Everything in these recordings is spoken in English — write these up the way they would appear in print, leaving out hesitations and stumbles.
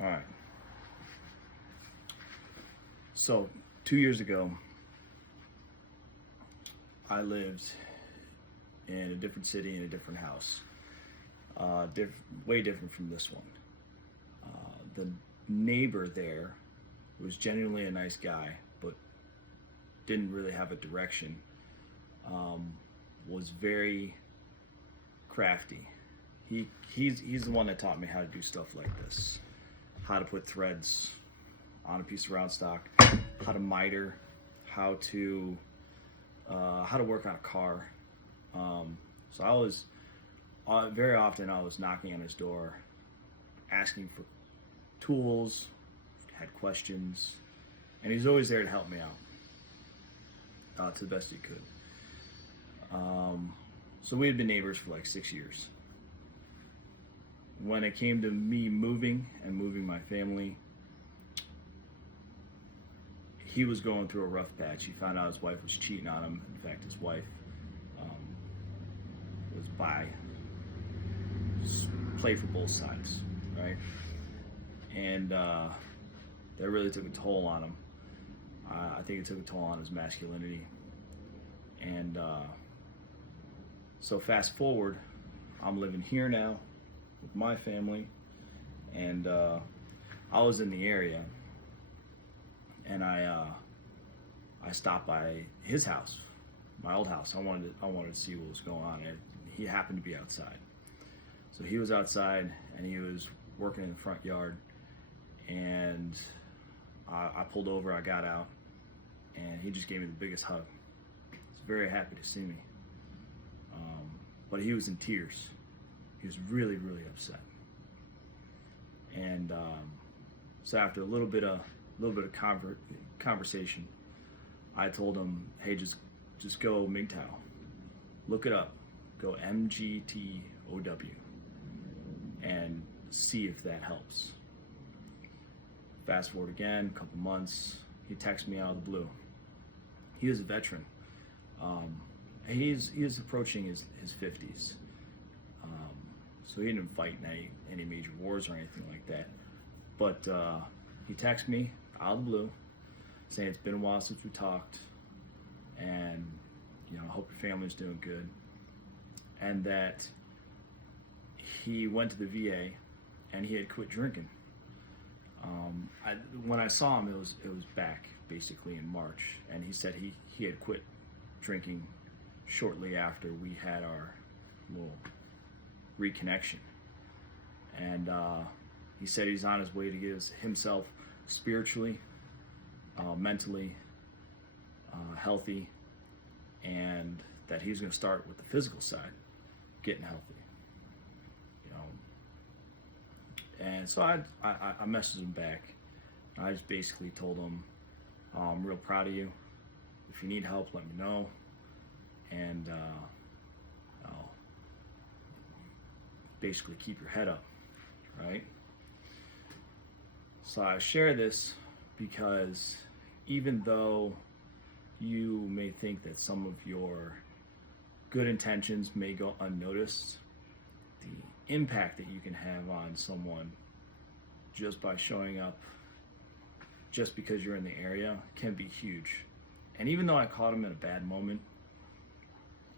All right. So 2 years ago, I lived in a different city in a different house, way different from this one. The neighbor there was genuinely a nice guy, but didn't really have a direction. Was very crafty. He's the one that taught me how to do stuff like this, how to put threads on a piece of round stock, how to miter, how to work on a car. So I was very often I was knocking on his door, asking for tools, had questions, and he was always there to help me out to the best he could. So we had been neighbors for like 6 years. When it came to me moving my family, he was going through a rough patch. He found out his wife was cheating on him. In fact, his wife was bi, played for both sides, right? And that really took a toll on him. I think it took a toll on his masculinity. And so fast forward, I'm living here now with my family, and I was in the area, and I stopped by his house, my old house. I wanted to see what was going on, and he happened to be outside. So he was outside, and he was working in the front yard, and I pulled over. I got out, and he just gave me the biggest hug. He was very happy to see me, but he was in tears. He was really, really upset. And so after a little bit of conversation, I told him, "Hey, just go MGTOW, look it up, go MGTOW, and see if that helps." Fast forward again, a couple months, he texts me out of the blue. He is a veteran. He is approaching his 50s. So he didn't fight in any major wars or anything like that. But he texted me out of the blue, saying it's been a while since we talked, and I hope your family's doing good, and that he went to the VA and he had quit drinking. When I saw him, it was back basically in March, and he said he had quit drinking shortly after we had our little reconnection. And he said he's on his way to get himself spiritually, mentally healthy, and that he's going to start with the physical side, getting healthy. And so I messaged him back. I just basically told him, I'm real proud of you. If you need help, let me know. And I'll basically keep your head up, right? So I share this because even though you may think that some of your good intentions may go unnoticed, the impact that you can have on someone just by showing up, just because you're in the area, can be huge. And even though I caught him in a bad moment,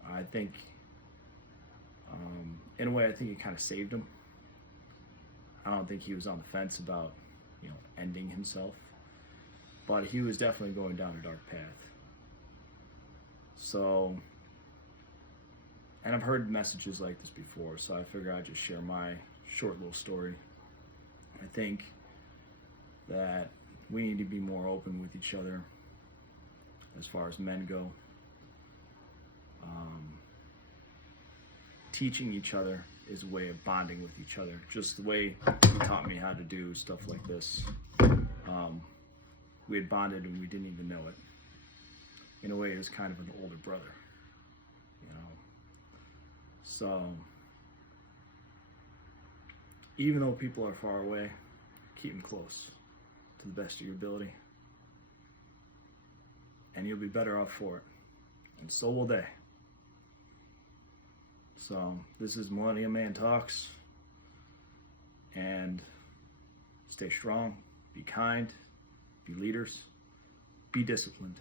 I think, in a way, I think it kind of saved him. I don't think he was on the fence about, ending himself, but he was definitely going down a dark path. So, and I've heard messages like this before, so I figure I'd just share my short little story. I think that we need to be more open with each other as far as men go. Teaching each other is a way of bonding with each other, just the way he taught me how to do stuff like this. We had bonded and we didn't even know it. In a way, it was kind of an older brother, So, even though people are far away, keep them close to the best of your ability. And you'll be better off for it. And so will they. So, this is Millennial Man Talks. And Stay strong, be kind, be leaders, be disciplined.